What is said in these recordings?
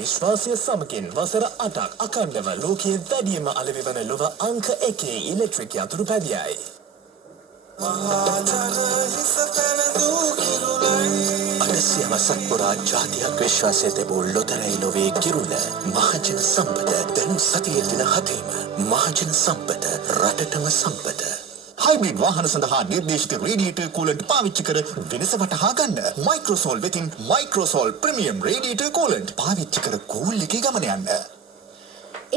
විශ්වාසය සමගින් වසර 8ක් අඛණ්ඩව ලෝකයේ වැඩිම අලෙවි වන ලොව අංක 1 ඉලෙක්ට්‍රික් යතුරු පැදියයි. අටසියම සත්පුරා ජාතියක් විශ්වාසය තිබූ ලොතරැයි ලොවේ කිරුළ මහජන සම්පත දැන් සතියේ දින 7ම මහජන සම්පත රටටම සම්පත. හයිබ්‍රිඩ් වාහන සඳහා නිර්දේශිත රේඩියේටර් කූලන්ට් පාවිච්චි කර වෙනස වටහා ගන්න. මයික්‍රෝසෝල් වෙතින් මයික්‍රෝසෝල් ප්‍රීමියම් රේඩියේටර් කූලන්ට් පාවිච්චි කර කූල් එකේ ගමන යන්න.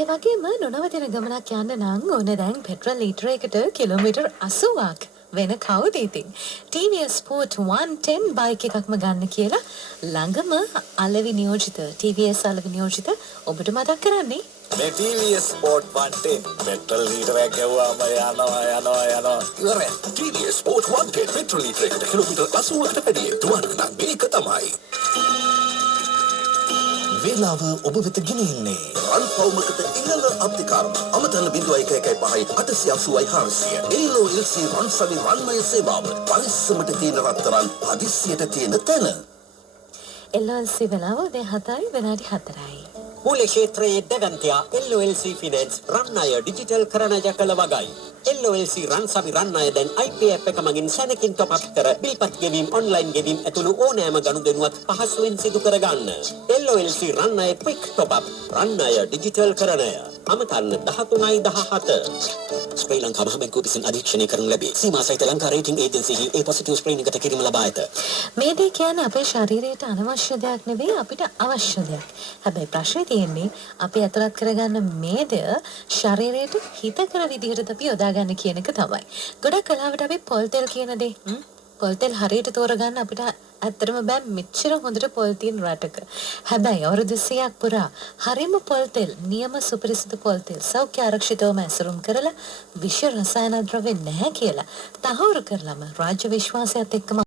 ඒ වගේම නොනවතින ගමනක් යන්න නම් ඕන දැන් පෙට්‍රල් ලීටර එකට කිලෝමීටර් 80ක් වෙන කවුද ඉතින් TVS Sport 110 බයික් එකක්ම ගන්න කියලා ළඟම අලෙවි නියෝජිත TVS අලෙවි නියෝජිත ඔබට මතක් කරන්නේ මේ TVS Sport 110 පෙට්‍රල් ලීටරයක් ගෙවුවාම යනවා ඉවරයි. TVS Sport 110 පෙට්‍රල් ලීටරයකට කිලෝමීටර් 80කට වැඩි දුවන්න නම් මේක තමයි. වේලාව ඔබ වෙත ගෙනෙන්නේ රන් පවුමකට ඉහළ අධිකාරම අමතන 0.1 LOLC රන් සවි රන්මය සේවාව පරිස්සමට තියෙන රත්තරන් හදිස්සියට තියෙන තැන. LOLC වෙලාව උදේ 7යි විනාඩි 4යි. मूल्य क्षेत्रයේ දෙවන්තියා LOLC ෆිනන්ස් රන් අය ඩිජිටල් කරන යකල වගයි. LOLC රන් සවි රන් අය දැන් IPF එක මගින් සැනකින් টොප් අප් කර බිල්පත් ගෙවීම ඔන්ලයින් ගෙවීම ඇතුළු ඕනෑම ගනුදෙනුවක් පහසුවෙන් සිදු කර ගන්න. LOLC රන් අය ක්වික් টොප් අප් රන් අය ඩිජිටල් කරණය. අමතන්න 13.17 ශ්‍රී ලංකා මහ බැංකුව විසින් අධීක්ෂණය කරනු ලැබේ. සීමා සහිත Lanka rating ඒජන්සිහි A positive screening ගත කිරීම ලබා ඇත. මේ දේ කියන්නේ අපේ ශරීරයට අනවශ්‍ය දෙයක් නෙවෙයි අපිට අවශ්‍ය දෙයක්. හැබැයි ප්‍රශ්නේ තියෙන්නේ අපි අතරත් කරගන්න මේ දෙය ශරීරයට හිතකර විදිහට අපි යොදාගන්න කියන එක තමයි. ගොඩක් කලාවට අපි පොල් තෙල් කියන දේ පොල් තෙල් හරියට තෝරගන්න අපිට ඇත්තටම බෑ මෙච්චර හොඳට පොල් තියෙන රටක. හැබැයි අවුරුදු 100ක් පුරා හරිම පොල් තෙල් නියම සුපිරිසිදු පොල් තෙල් සෞඛ්‍ය ආරක්ෂිතවම ඇසුරුම් කරලා විෂ රසායන ද්‍රව්‍ය නැහැ කියලා තහවුරු කරලම රාජ්‍ය විශ්වාසයත් එක්කම